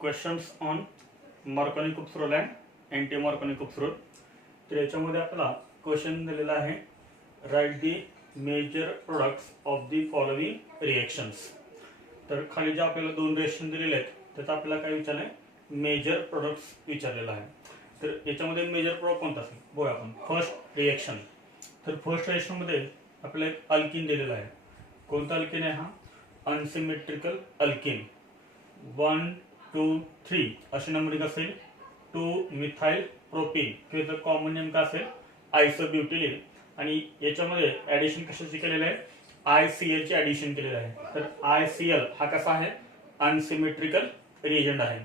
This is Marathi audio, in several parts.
Questions on Markovnikov's rule and anti Markovnikov's rule. तर याच्यामध्ये आपला क्वेश्चन दिलेला आहे, right the major products of the following reactions. तर खाली जे आपल्याला दोन रिएक्शन दिलेले आहेत त्यात आपल्याला काय विचारलं आहे, मेजर प्रोडक्ट्स विचारलेला आहे. तर याच्यामध्ये मेजर प्रोडक्ट कोणता असेल बघूया आपण. First reaction. तर फर्स्ट रिएक्शनमध्ये आपल्याला एक अल्किन दिलेला आहे. कोणता अल्किन आहे हा? Unsymmetrical alkene. 1 2 3 असे नंबरिंग असेल. 2 मिथाइल प्रोपीन किंवा कॉमन नेम का असेल आयसोब्युटिलीन. आणि याच्यामध्ये ऍडिशन कशाची केलेलं आहे? ICl चे ऍडिशन केलेलं आहे. तर ICl हा कसा आहे? अनसिमेट्रिकल रिएजंट आहे.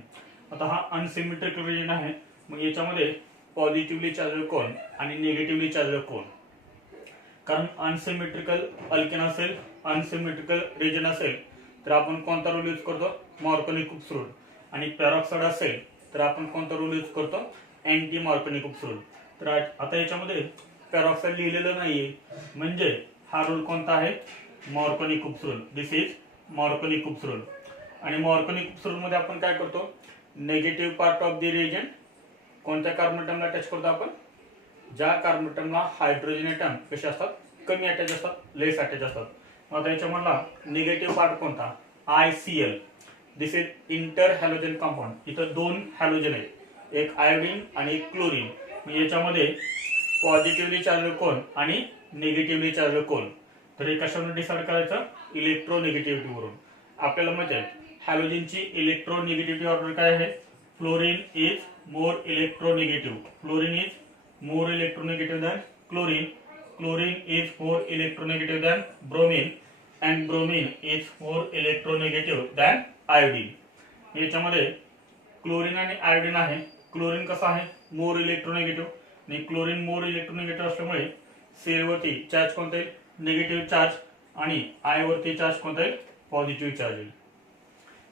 आता हा अनसिमेट्रिकल रिएजंट आहे, मग याच्यामध्ये पॉझिटिव्हली चार्ज कोण आणि निगेटिव्हली चार्ज कोण? कारण अनसिमेट्रिकल अल्केन असेल, अनसिमेट्रिकल रिएजंट असेल तर आपण कोणता रूल यूज करतो? Markovnikov's rule. आणि पेरॉक्साइड असेल तर आपण कोणता रूल यूज करतो? Anti Markovnikov's rule. तर आता याच्यामध्ये पेरॉक्साइड लिहिलेलं नाहीये, म्हणजे हा रूल कोणता आहे? Markovnikov's rule. This is Markovnikov's rule. आणि मार्कोनी कुप्स रूल मध्ये आपण काय करतो? Negative part of the reagent कोणत्या कार्बन ॲटमला अटॅच करतो आपण? ज्या कार्बन ॲटमला हायड्रोजन ॲटम कसे असतात? कमी अटॅच असतात, लेस अटॅच असतात. मग याच्यामधला निगेटिव्ह पार्ट कोणता? ICl. This is inter halogen compound. इथं दोन हॅलोजन आहेत, एक आयोडीन आणि एक क्लोरीन. मग याच्यामध्ये पॉझिटिव्हली चार्ज कोण आणि निगेटिव्हली चार्ज कोण? तर हे कशावर डिसाइड करायचं? इलेक्ट्रोनिगेटिव्हिटी वरून. आपल्याला माहिती आहे हॅलोजनची इलेक्ट्रोनिगेटिव्हिटी ऑर्डर काय आहे? Fluorine is more electronegative. Fluorine is more electronegative than chlorine. Chlorine is more electronegative than bromine, and bromine is more electronegative than iodine. याच्यामध्ये क्लोरीन आणि आयोडीन आहे. क्लोरीन कसा आहे? मोर इलेक्ट्रोनेगेटिव्ह. आणि क्लोरीन मोर इलेक्ट्रोनेगेटिव्ह असल्यामुळे सेल वरती चार्ज कोणता येईल? Negative charge. आणि आय वरती चार्ज कोणता येईल? पॉझिटिव्ह चार्ज येईल.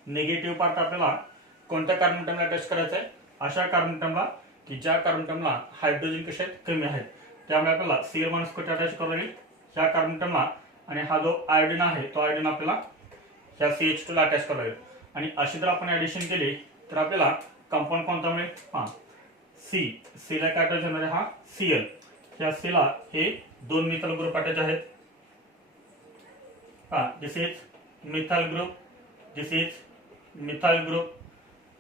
निगेटिव्ह पार्ट आपल्याला कोणत्या कार्बन ॲटमला अटॅच करायचा आहे? अशा कार्बन ॲटमला की ज्या कार्बन ॲटमला हायड्रोजन कसे आहेत? कमी आहेत. त्यामुळे आपल्याला Cl- कुठे अटॅच करावं लागेल? ह्या कार्बन ॲटमला. आणि हा जो आयोडीन आहे तो आयोडीन आपल्याला ह्या CH2 ला अटॅच करावा लागेल. आणि अशी जर आपण ऍडिशन केली तर आपल्याला कंपाऊंड कोणता मिळेल? C ला काय अटॅच होणार आहे? हा Cl. ह्या C ला हे दोन मिथाइल ग्रुप अटॅच आहेत. This is methyl group, this is methyl group.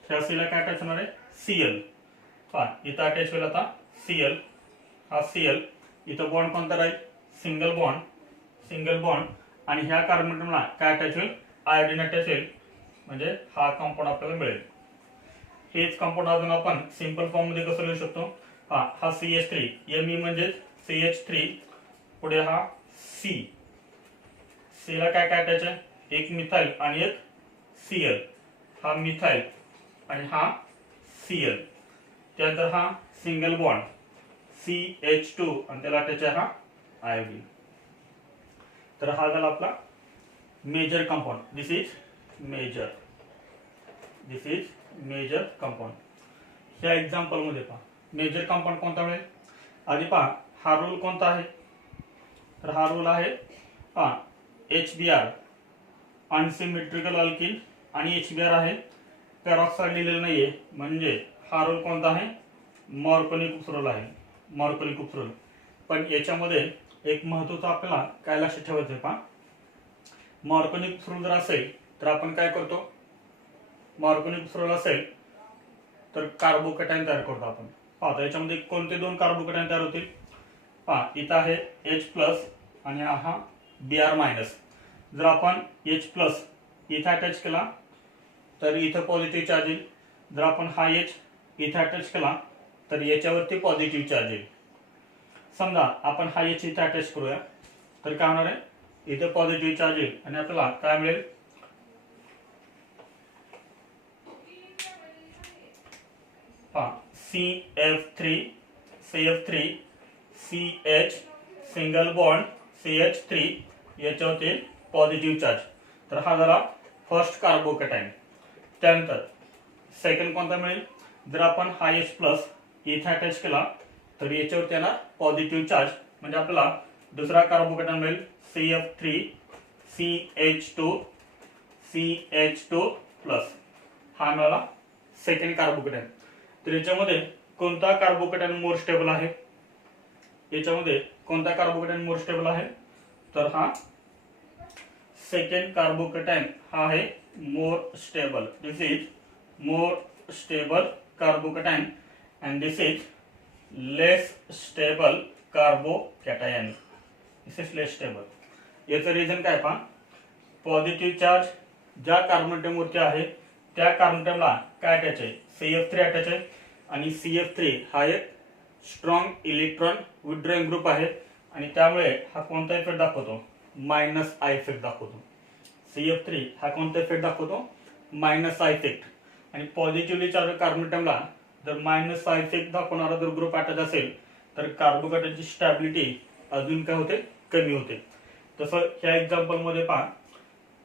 ह्या C ला काय अटॅच होणार आहे? Cl. इथं अटॅच होईल आता Cl. हा Cl. इथं बॉन्ड कोणता राहील? Single bond. Single bond. आणि ह्या कार्बन ॲटमला काय अटॅच होईल? आयोडीन अटॅच होईल. म्हणजे हा कंपाऊंड आपल्याला मिळेल. हेच कंपाऊंड अजून आपण सिंपल फॉर्म मध्ये कसं लिहू शकतो? हा CH3. Me म्हणजे CH3. पुढे हा C. C ला काय काय अटॅच आहे? एक मिथाइल आणि एक Cl. हा मिथाइल आणि हा Cl. त्यानंतर हा सिंगल बॉन्ड CH2 आणि त्याला अटॅच आहे हा आयोडीन. तर हा झाला आपला major compound. This is major. This is major compound. ह्या एक्झाम्पल मध्ये पहा मेजर कंपाऊंड कोणता मिळेल? आधी पहा हा रूल कोणता आहे? तर हा रूल आहे HBr. अनसिमेट्रिकल अल्किन आणि HBr आहे. पेरॉक्साइड लिहिलेलं नाहीये, म्हणजे हा रूल कोणता आहे? मार्कोनी कुप्स रूल आहे. Markovnikov's rule. पण याच्यामध्ये एक महत्त्वाचं आपल्याला काय लक्षात ठेवायचं आहे पहा. मार्कोनी कुप्स रूल जर असेल तर आपण काय करतो? मार्कोनी कुप्स रूल असेल तर कार्बोकॅटायन तयार करतो आपण. पहा याच्यामध्ये कोणते दोन कार्बोकॅटायन तयार होतील? इथं आहे H+ आणि हा Br-. जर आपण H+ इथं अटॅच केला तर इथं पॉझिटिव्ह चार्ज येईल. जर आपण हा H इथे अटॅच केला तर याच्यावरती पॉझिटिव्ह चार्ज येईल. समजा आपण हा H इथे अटॅच करूया तर काय होणार आहे? इथे पॉझिटिव्ह चार्ज येईल आणि आपल्याला काय मिळेल? CF3 CH single bond CH3 याच्यावरती पॉझिटिव्ह चार्ज. तर हा झाला फर्स्ट कार्बोकॅटायन. त्यानंतर सेकंड कोणता मिळेल? जर आपण हा H+ इथे अटॅच केला तर याच्यावरती येणार पॉझिटिव्ह चार्ज, म्हणजे आपल्याला दुसरा कार्बोकॅटायन मिळेल CF3 CH2 CH2+. हा मिळाला सेकंड कार्बोकॅटायन. तर याच्यामध्ये कोणता कार्बोकॅटायन मोर स्टेबल आहे? याच्यामध्ये कोणता कार्बोकॅटायन मोर स्टेबल आहे? तर हा सेकंड कार्बोकॅटायन हा आहे more stable. This is more stable carbocation and this is less stable carbocation. This is less stable. याचं रिझन काय पहा, पॉझिटिव्ह चार्ज ज्या कार्बन ॲटम वरती आहे त्या कार्बन ॲटमला काय अटॅच आहे? CF3 अटॅच आहे. आणि CF3 हा एक स्ट्रॉंग इलेक्ट्रॉन विथड्रॉइंग ग्रुप आहे आणि त्यामुळे हा कोणता इफेक्ट दाखवतो? मायनस आय इफेक्ट दाखवतो. CF3 हा कोणता इफेक्ट दाखवतो? Minus I effect. आणि पॉझिटिव्हली चार्ज कार्बन ॲटमला जर मायनस आय इफेक्ट दाखवणारा जर ग्रुप अटॅच असेल तर कार्बोकॅटायनची स्टॅबिलिटी अजून काय होते? कमी होते. तसं ह्या एक्झाम्पल मध्ये पहा,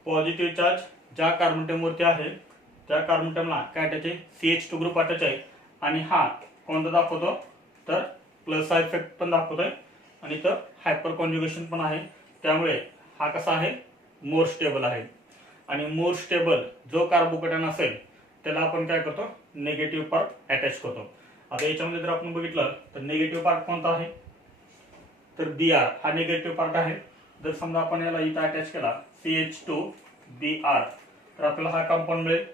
पॉझिटिव्ह चार्ज ज्या कार्बन ॲटम वरती आहे त्या कार्बन ॲटमला काय अटॅच आहे? CH2 ग्रुप अटॅच आहे आणि हा कोणता दाखवतो? तर प्लस आय इफेक्ट पण दाखवतोय आणि तर हायपर कॉन्जुगेशन पण आहे. त्यामुळे हा कसा आहे? मोर स्टेबल आहे. आणि मोर स्टेबल जो कार्बोकॅटायन असेल त्याला आपण काय करतो? निगेटिव्ह पार्ट अटॅच करतो. आता याच्यामध्ये जर आपण बघितलं तर निगेटिव्ह पार्ट कोणता आहे? तर Br हा निगेटिव्ह पार्ट आहे. जर समजा आपण याला इथं अटॅच केला CH2Br तर आपल्याला हा कंपाऊंड मिळेल.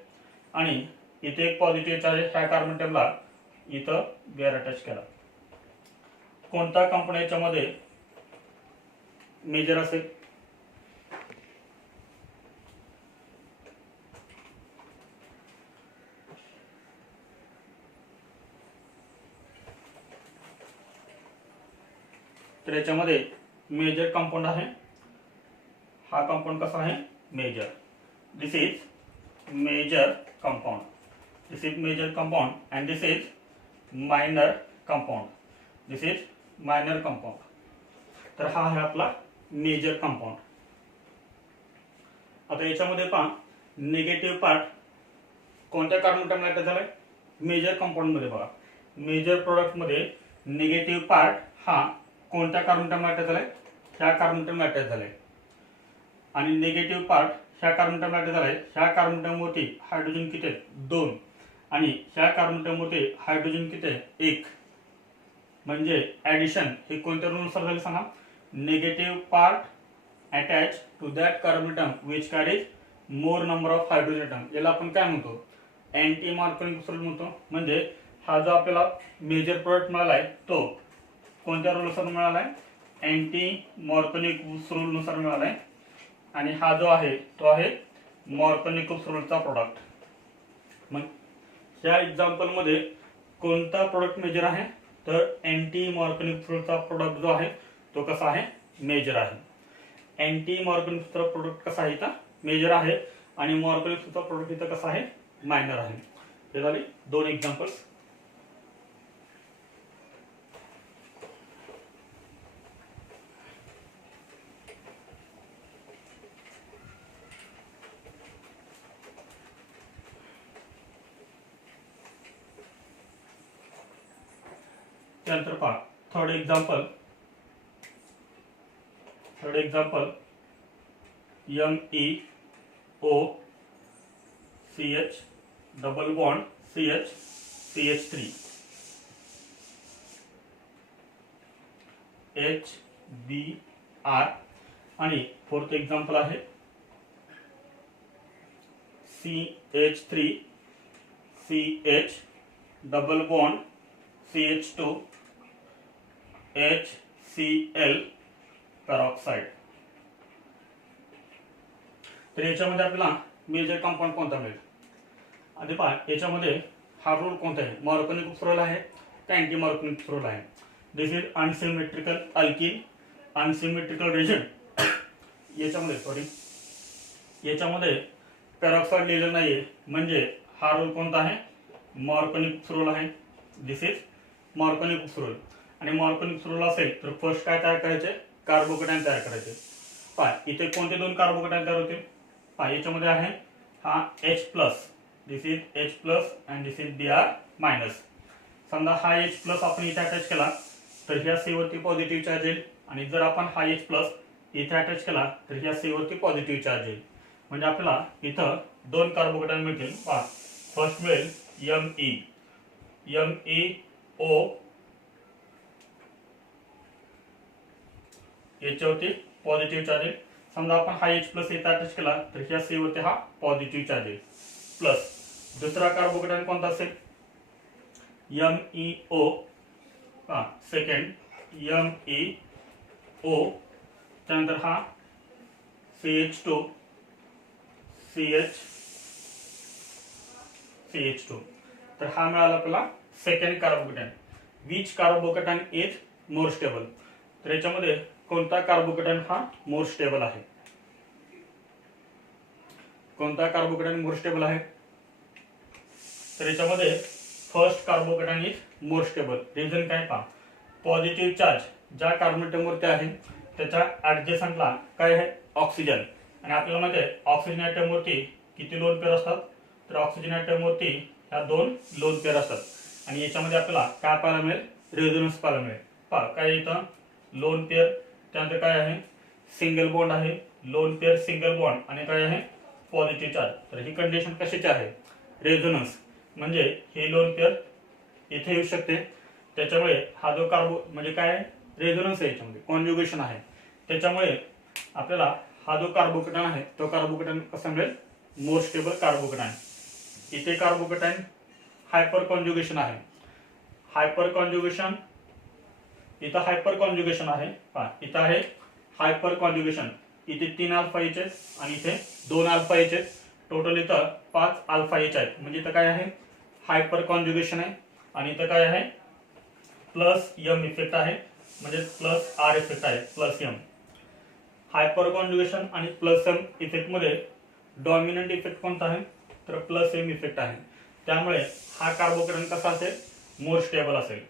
आणि इथे एक पॉझिटिव्ह चार्ज ह्या कार्बन ॲटमला इथं Br अटॅच केला. कोणता कंपाऊंड याच्यामध्ये मेजर असेल? तर याच्यामध्ये मेजर कंपाऊंड आहे. हा कंपाऊंड कसा आहे? Major. This is major compound. This is major compound and this is minor compound. This is minor compound. तर हा आहे आपला मेजर कंपाऊंड. आता याच्यामध्ये पहा, निगेटिव्ह पार्ट कोणत्या कार्बन ॲटमला अटॅच झालाय? मेजर कंपाऊंड मध्ये बघा, मेजर प्रोडक्ट मध्ये निगेटिव्ह पार्ट हा कोणत्या कार्बन ॲटमला अटॅच झालाय? ह्या कार्बन ॲटमला अटॅच झालाय. आणि निगेटिव्ह पार्ट ह्या कार्बन ॲटमला अटॅच झालाय. ह्या कार्बन ॲटमवरती हायड्रोजन किती आहेत? 2. आणि ह्या कार्बन ॲटमवरती हायड्रोजन किती आहे? 1. म्हणजे ऍडिशन हे कोणत्या रूलनुसार झाले सांगा? Negative part attach to that carbon atom which carries more number of hydrogen atom. याला आपण काय म्हणतो? अँटी मॉर्कनिक रूल म्हणतो. म्हणजे हा जो आपल्याला मेजर प्रोडक्ट मिळालाय तो कोणत्या रूलनुसार मिळालाय? अँटी मॉर्कनिक रूलनुसार मिळालाय. आणि हा जो आहे तो आहे मॉर्कनिकुस रूलचा प्रोडक्ट. मग ह्या एक्झाम्पल मध्ये कोणता प्रोडक्ट मेजर आहे? तर अँटी मॉर्कनिकुस रूलचा प्रोडक्ट जो आहे तो कसा आहे? मेजर आहे. अँटी मॉर्कनिकुसचा प्रोडक्ट कसा आहे? इथं मेजर आहे. आणि मॉर्कनिकुसचा प्रोडक्ट इथं कसा आहे? मायनर आहे. हे झाले 2 एक्झाम्पल्स. त्यानंतर पहा third example MEOCH double bond CH3 HBr. आणि फोर्थ एक्झाम्पल आहे CH3 CH double bond CH2 HCl peroxide. तर याच्यामध्ये आपल्याला मेजर कंपाऊंड कोणता मिळेल? आधी पहा याच्यामध्ये हा रूल कोणता आहे? मॉर्कनिकुस रूल आहे का अँटी मॉर्कनिकुस रूल आहे? This is unsymmetrical alkene unsymmetrical reagent. याच्यामध्ये पेरॉक्साइड लिहिलं नाहीये म्हणजे हा रूल कोणता आहे? मॉर्कनिकुस रूल आहे. This is मॉर्कनिकुस rule. आणि मॉर्कनिकुस रूल असेल तर फर्स्ट काय तयार करायचे? कार्बोकॅटायन तयार करायचे. पहा इथे कोणते 2 कार्बोकॅटायन तयार होतील? पहा याच्यामध्ये आहे हा H+. This is H+ and this is Br-. समजा हा H+ आपण इथे अटॅच केला तर ह्या C वरती पॉझिटिव्ह चार्ज येईल. आणि जर आपण हा H+ इथे अटॅच केला तर ह्या C वरती पॉझिटिव्ह चार्ज येईल. म्हणजे आपल्याला इथं 2 कार्बोकॅटायन मिळतील. पहा फर्स्ट मिळेल MEO याच्यावरती पॉझिटिव्ह चार्ज आहे. समजा आपण हा H प्लस इथं अटॅच केला तर ह्या C वरती हा पॉझिटिव्ह चार्ज आहे. प्लस दुसरा कार्बोकेटायन कोणता असेल? MEO सेकंड MEO, त्यानंतर हा CH2 तर हा मिळाला आपल्याला second carbocation. Which carbocation is more stable? तर याच्यामध्ये कोणता कार्बोकेटायन हा मोर स्टेबल आहे? कोणता कार्बोकेटायन मोर स्टेबल आहे? तर याच्यामध्ये first carbocation is more stable. Reason काय पहा, पॉझिटिव्ह चार्ज ज्या कार्बन ॲटमवरती आहे त्याच्या ॲडजसंटला काय आहे? ऑक्सिजन. आणि आपल्याला माहिती आहे ऑक्सिजन ॲटमवरती किती लोन पेअर असतात? तर ऑक्सिजन ॲटमवरती ह्या 2 लोन पेअर असतात. आणि याच्यामध्ये आपल्याला काय पाहायला मिळेल? रेझोनन्स पाहायला मिळेल. पहा काय इथं लोन पेअर, त्यानंतर काय आहे? सिंगल बॉन्ड आहे, लोन पेअर सिंगल बॉन्ड, आणि काय आहे? Positive charge. तर ही कंडिशन कशाची आहे? रेझोनन्स. म्हणजे हे लोन पेअर इथे येऊ शकते, त्याच्यामुळे हा जो म्हणजे काय आहे? रेझोनन्स आहे, याच्यामध्ये कॉन्जुगेशन आहे. त्याच्यामुळे आपल्याला हा जो कार्बोकेटायन आहे तो कार्बोकेटायन कसा मिळेल? More stable carbocation. इथे कार्बोकेटायन हायपर कॉन्जुगेशन आहे. हायपर कॉन्जुगेशन इथं हायपर कॉन्जुगेशन आहे. पहा इथं आहे हायपर कॉन्जुगेशन. इथे 3 अल्फा एच आहेत आणि इथे 2 अल्फा एच आहेत. टोटल इथं 5 अल्फा एच आहेत. म्हणजे इथं काय आहे? हायपर कॉन्जुगेशन आहे. आणि इथं काय आहे? प्लस एम इफेक्ट आहे, म्हणजे प्लस आर इफेक्ट आहे, प्लस एम. हायपर कॉन्जुगेशन आणि प्लस एम इफेक्ट मध्ये डॉमिनंट इफेक्ट कोणता आहे? तर प्लस एम इफेक्ट आहे. त्यामुळे हा कार्बोकेटायन कसा असेल? मोर स्टेबल असेल.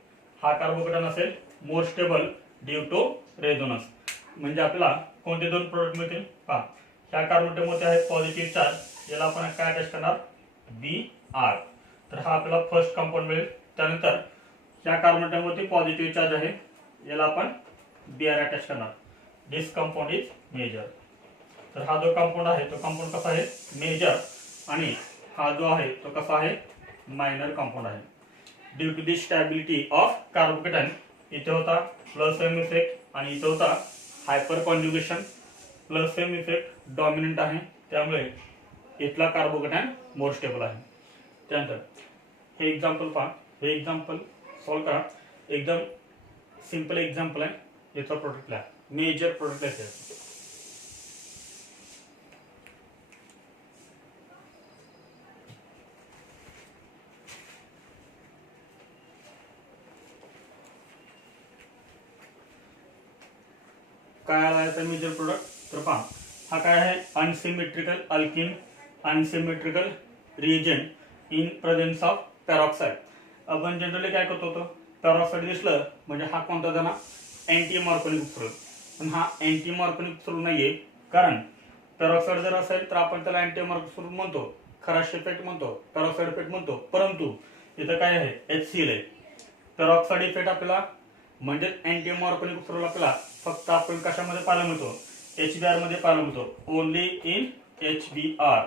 हा कार्बोकेटायन असेल more stable due to resonance. म्हणजे आपल्याला कोणते 2 प्रोडक्ट मिळतील? पहा ह्या कार्बोकेटायनमध्ये आहे पॉझिटिव्ह चार्ज, याला आपण काय अटॅच करणार? Br. तर हा आपल्याला फर्स्ट कंपाऊंड मिळेल. त्यानंतर ह्या कार्बोकेटायनवरती पॉझिटिव्ह चार्ज आहे, याला आपण Br अटॅच करणार. दिस कंपाऊंड इज मेजर. तर हा जो कंपाऊंड आहे तो कंपाऊंड कसा आहे? मेजर. आणि हा जो आहे तो कसा आहे? मायनर कंपाऊंड आहे. Due to the stability of carbocation इथे होता प्लस एम इफेक्ट आणि इथे होता hyperconjugation. Plus M effect dominant आहे, त्यामुळे इथला कार्बोकेटायन मोर स्टेबल आहे. त्यानंतर हे एक्झाम्पल पहा, हे एक्झाम्पल सॉल्व करा. एकदम सिंपल एक्झाम्पल आहे. याचा प्रोडक्ट लिहा, मेजर प्रोडक्ट आहे. काय आला याचा मेजर प्रोडक्ट? तर पहा हा काय आहे? Unsymmetrical alkene, unsymmetrical reagent in presence of peroxide. आपण जनरली काय करतो होतो? पेरॉक्साइड दिसलं म्हणजे हा कोणता झाला? Anti मार्कोनिक group. पण हा अँटी मार्कोनिक ग्रुप नाहीये, कारण पेरॉक्साइड जर असेल तर आपण त्याला अँटी मार्कोनिक ग्रुप म्हणतो, खराश इफेक्ट म्हणतो, पेरॉक्साइड इफेक्ट म्हणतो. परंतु इथं काय आहे? HCl आहे. पेरॉक्साइड इफेक्ट आपल्याला म्हणजे अँटी मार्कोनिक ग्रुप आपल्याला फक्त आपण कशामध्ये पाहायला मिळतो? HBr मध्ये पाहायला मिळतो. Only in HBr.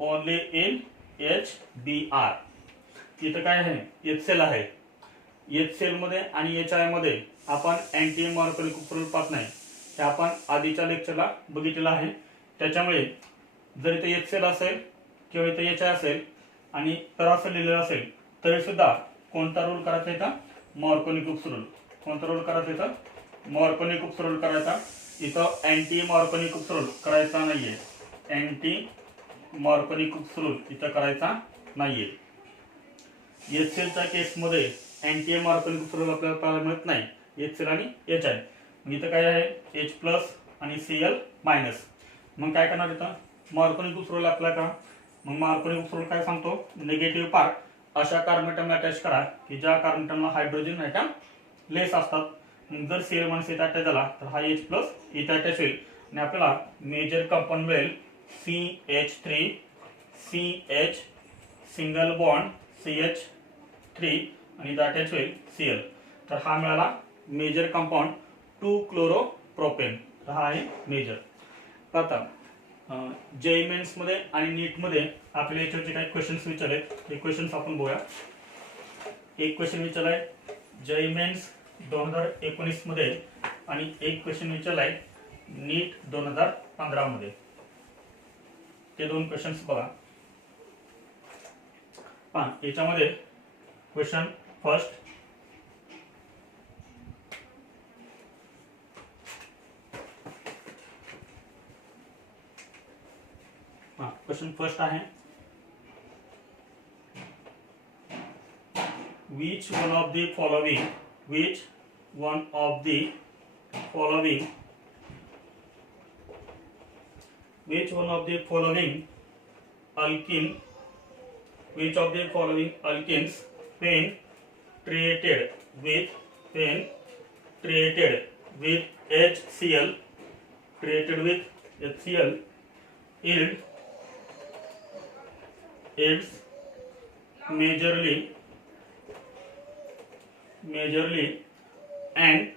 Only in HBr. इथं काय आहे? HCl आहे. HCl मध्ये आणि HI मध्ये आपण अँटी मार्कोनिक ग्रुप पाहत नाही, हे आपण आधीच्या लेक्चरला बघितलेलं आहे. त्याच्यामुळे जर इथे HCl असेल किंवा इथे HI असेल आणि पेरॉक्साइड लिहिलेलं असेल तरी सुद्धा कोणता रूल करायचा इथं? मार्कोनिक ग्रुप रूल. कोणता रूल करायचा इथं? मार्कोनिक ग्रुप रूल करायचा. इथं अँटी मार्कोनिक ग्रुप रूल करायचा नाहीये. अँटी मार्कोनिक ग्रुप रूल इथं करायचा नाहीये. HClच्या केसमध्ये अँटी मार्कोनिक ग्रुप रूल आपल्याला पाहायला मिळत नाही. HCl आणि HI. इथं काय आहे? H प्लस आणि Cl मायनस. मग काय करणार इथं? मार्कोनिक ग्रुप रूल आपला का? मग मार्कोनिक ग्रुप रूल काय सांगतो? निगेटिव्ह पार्ट अशा कार्बन ॲटमला अटॅच करा की ज्या कार्बन ॲटमला हायड्रोजन ॲटम लेस असतात. जर Cl मायनस इथं अटॅच झाला तर हा H प्लस इथं अटॅच होईल आणि आपल्याला मेजर कंपाऊंड मिळेल CH3 CH single bond CH3 आणि इथं अटॅच होईल Cl. तर हा मिळाला मेजर कंपाऊंड 2 क्लोरोप्रोपेन. तर हा आहे मेजर. आता जेई मेन्समध्ये आणि नीटमध्ये आपल्याला याच्यावरचे काही क्वेश्चन्स विचारले, हे क्वेश्चन्स आपण बघूया. एक क्वेश्चन विचारलाय जेई मेन्स 2019 मध्ये आणि एक क्वेश्चन विचारलाय नीट 2015 मध्ये. ते दोन क्वेश्चन्स बघा. पहा याच्यामध्ये क्वेश्चन फर्स्ट, क्वेश्चन फर्स्ट आहे which one of the following alkenes when treated with HCl yields majorly an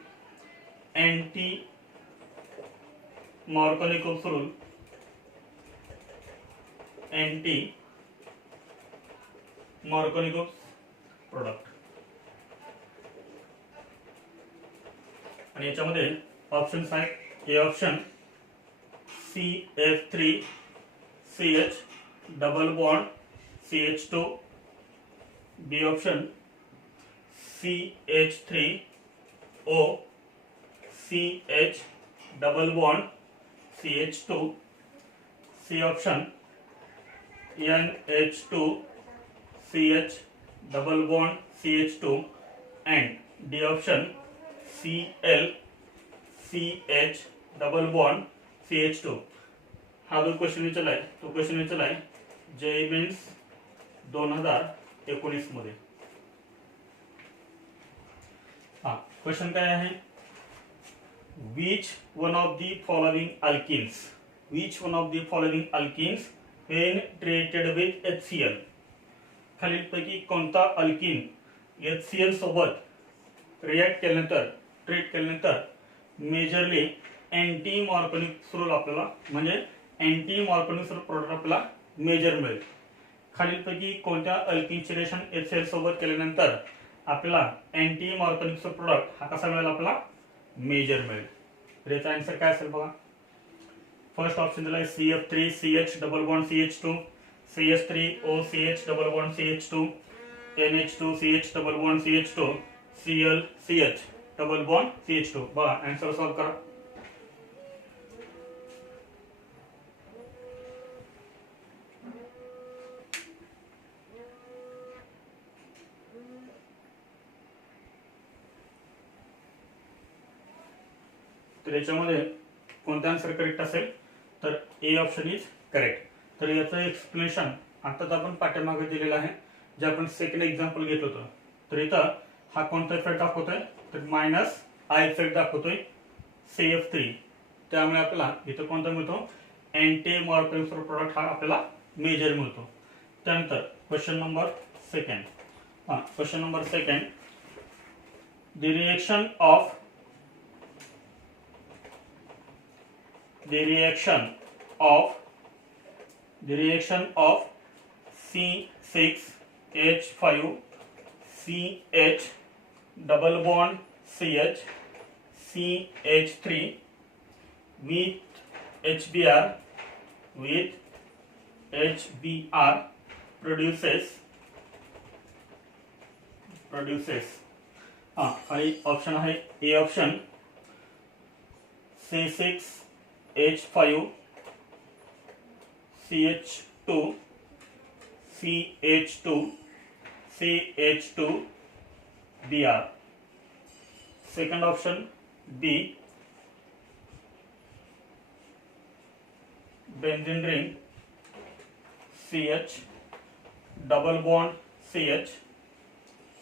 anti-Markovnikov product. आणि याच्यामध्ये ऑप्शन्स आहेत. A option CF3CH double bond CH2, B option CH3O CH double bond CH2, C option NH2 CH double bond CH2 and D option Cl CH double bond CH2. हा जो क्वेश्चन विचारलाय तो क्वेश्चन विचारलाय जेई मेन्स 2019 मध्ये. हा क्वेश्चन काय आहे, which one of the following alkenes when treated with HCl, खालीलपैकी कोणता अल्किन HCl सोबत ट्रीट केल्यानंतर मेजरली अँटी मार्कोनिक स्रोल आपल्याला म्हणजे अँटी मार्कोनिक स्रोल प्रोडक्ट आपल्याला मेजर मिळेल. खालीलपैकी कोणत्या अल्किनचे रिएक्शन HCl सोबत केल्यानंतर आपल्याला अँटी मार्कोनिक स्रोल प्रोडक्ट हा कसा मिळेल, आपल्याला मेजर मिळेल. तर याचा आन्सर काय असेल बघा. फर्स्ट ऑप्शन दिलाय CF3CH double bond CH2, CH3O CH double bond CH2, NH2 CH double bond CH2, Cl CH double bond CH2. बघा आन्सर सॉल्व करा. तर याच्यामध्ये कोणता आन्सर करेक्ट असेल, तर ए ऑप्शन इज करेक्ट. तर याचं एक्सप्लेनेशन आताच आपण पाठीमागे दिलेलं आहे, जे आपण सेकंड एक्झाम्पल घेत होतो. तर इथं हा कोणता इफेक्ट दाखवतोय, तर मायनस आय इफेक्ट दाखवतोय CF3. त्यामुळे आपल्याला इथं कोणता मिळतो, अँटी मार्कोनिक प्रोडक्ट हा आपल्याला मेजर मिळतो. त्यानंतर question number second, the reaction of C6H5CH double bond CH CH3 with HBr produces आणि ऑप्शन आहे A option C6H5 CH2 CH2 Br. Second option B, benzene ring CH double bond CH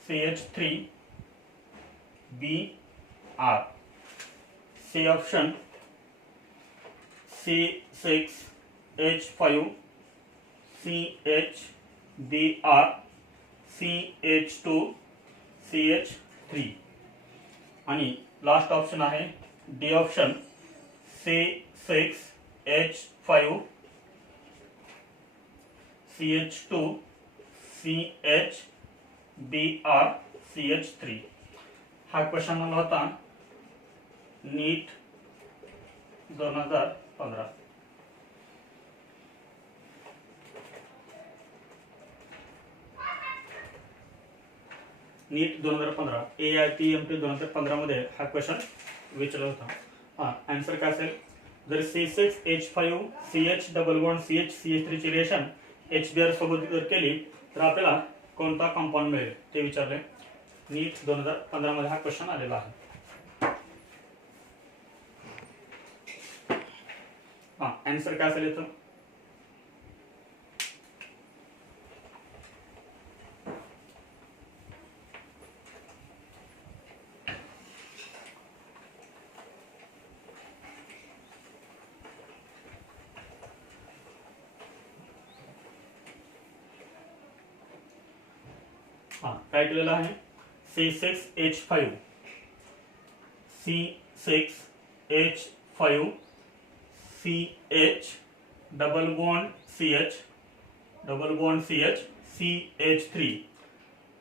CH3 Br. C option C6H5 CH Br CH2 CH3. आणि लास्ट ऑप्शन आहे D option C6H5 CH2 CHBr CH3 हा क्वेश्चन आला होता नीट 2015. नीट 2015 AIPMT 2015 मध्ये हा क्वेश्चन विचारला होता. हा आन्सर काय असेल, जर C6H5 CH double bond CH CH3 ची रिएक्शन HBr सोबत जर केली तर आपल्याला कोणता कंपाऊंड मिळेल ते विचारले. नीट 2015 मध्ये हा क्वेश्चन आलेला आहे. हा आन्सर काय असेल इथं, हा काय केलेलं आहे, C6H5 C6H5 CH double bond CH CH3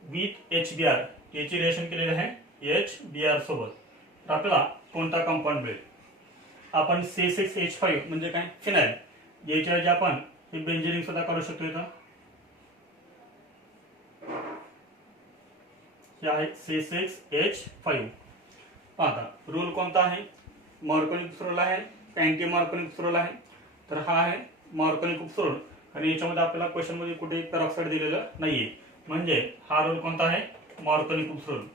with HBr याची रिएक्शन केलेली आहे HBr सोबत. तर आपल्याला कोणता कंपाऊंड मिळेल. आपण C6H5 म्हणजे काय, फिनाइल, याच्या ऐवजी आपण हे बेंझिन सुद्धा काढू शकतो. इथं हे आहे C6H5. आता रूल कोणता आहे, मॉर्कोनिक रूल आहे का अँटी मॉर्कोनिक रूल आहे. तर हा आहे मॉर्कोनिक रूल, आणि याच्यामध्ये आपल्याला क्वेश्चन मध्ये कुठे पेरॉक्साइड दिलेलं नाहीये, म्हणजे हा रूल कोणता आहे, मॉर्कोनिक रूल.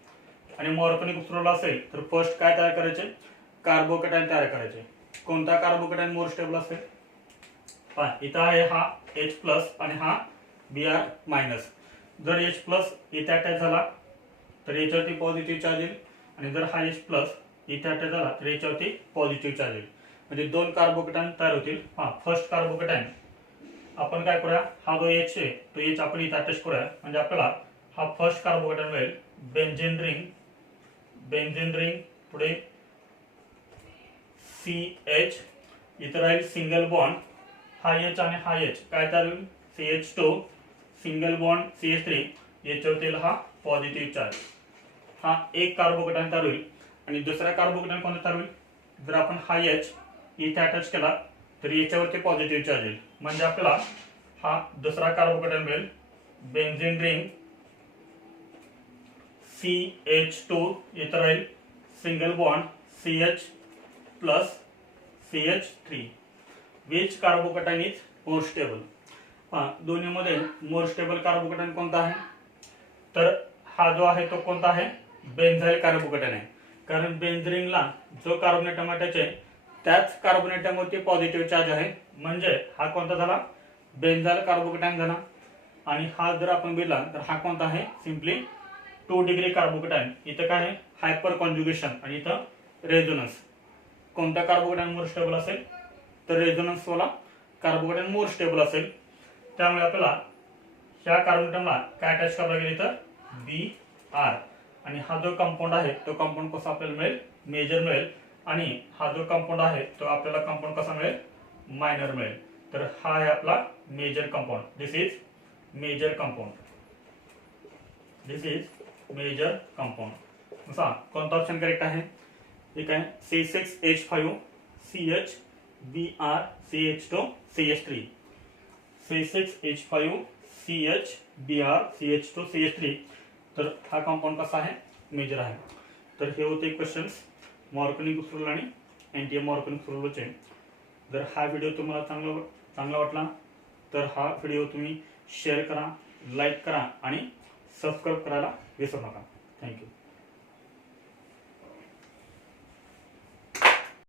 आणि मॉर्कोनिक रूल असेल तर फर्स्ट काय तयार करायचे, कार्बोकॅटायन तयार करायचे. कोणता कार्बोकॅटायन मोर स्टेबल असेल, इथं आहे हा H+ आणि हा Br-. जर H+ इथे अटॅच झाला तर याच्यावरती पॉझिटिव्ह चार्ज येईल, आणि जर हा H+ इथे अटॅच झाला तर याच्यावरती पॉझिटिव्ह चार्ज येईल, म्हणजे दोन कार्बोकॅटायन तयार होतील. हा फर्स्ट कार्बोकॅटायन आपण काय करूया, हा जो H आहे तो H आपण इथे अटॅच करूया, म्हणजे आपल्याला हा फर्स्ट कार्बोकॅटायन मिळेल बेंझीन रिंग पुढे CH, इथे राहील सिंगल बॉन्ड, हा H आणि हा H काय तयार होईल, CH2 सिंगल बॉन्ड CH3, याच्यावरती हा पॉझिटिव्ह चार्ज. हा एक कार्बोकॅटायन तयार होईल, आणि दुसरा कार्बोकॅटायन कोणता तयार होईल, जर आपण हा H इथे अटॅच केला तर याच्यावरती पॉझिटिव्ह चार्ज येईल, म्हणजे आपल्याला हा दुसरा कार्बोकॅटायन मिळेल बेंझीन रिंग CH2, इथे राहील single bond CH+ CH3. Which carbocation is more stable. दोन्हीमध्ये मोर स्टेबल कार्बोकॅटायन कोणता आहे, तर हा जो आहे तो कोणता आहे, बेंझाइल कार्बोकॅटायन आहे. कारण बेंझिनला जो कार्बन ॲटम अटॅच आहे त्याच कार्बन ॲटमवरती पॉझिटिव्ह चार्ज आहे, म्हणजे हा कोणता झाला, बेंझाइल कार्बोकॅटायन झाला. आणि हा जर आपण बघितला तर हा कोणता आहे, सिंपली 2 डिग्री कार्बोकॅटायन. इथं काय आहे, हायपर कॉन्जुगेशन, आणि इथं रेझोनन्स. कोणता कार्बोकॅटायन मोर स्टेबल असेल, तर रेझोनन्स वाला कार्बोकॅटायन मोर स्टेबल असेल. त्यामुळे आपल्याला ह्या कार्बन ॲटमला काय अटॅच करावं लागेल, इथं Br. आणि हा जो कंपाऊंड आहे तो कंपाऊंड कसा आपल्याला मिळेल, मेजर मिळेल, आणि हा जो कंपाऊंड आहे तो आपल्याला कंपाऊंड कसा मिळेल, मायनर मिळेल. तर हा आहे आपला major compound. This is major compound. कोणता ऑप्शन करेक्ट आहे, ठीक आहे, C6H5 CH Br CH2 CH3. C6H5 CH Br CH2 CH3. तर हा कंपाऊंड कसा आहे, मेजर आहे. तर हे होते क्वेश्चन्स मॉर्कोनिक रूल आणि अँटी मॉर्कोनिक रूलचे. जर हा व्हिडिओ तुम्हाला चांगला वाटला तर हा व्हिडिओ तुम्ही शेअर करा, लाईक करा आणि सबस्क्राईब करायला विसरू नका. थँक्यू.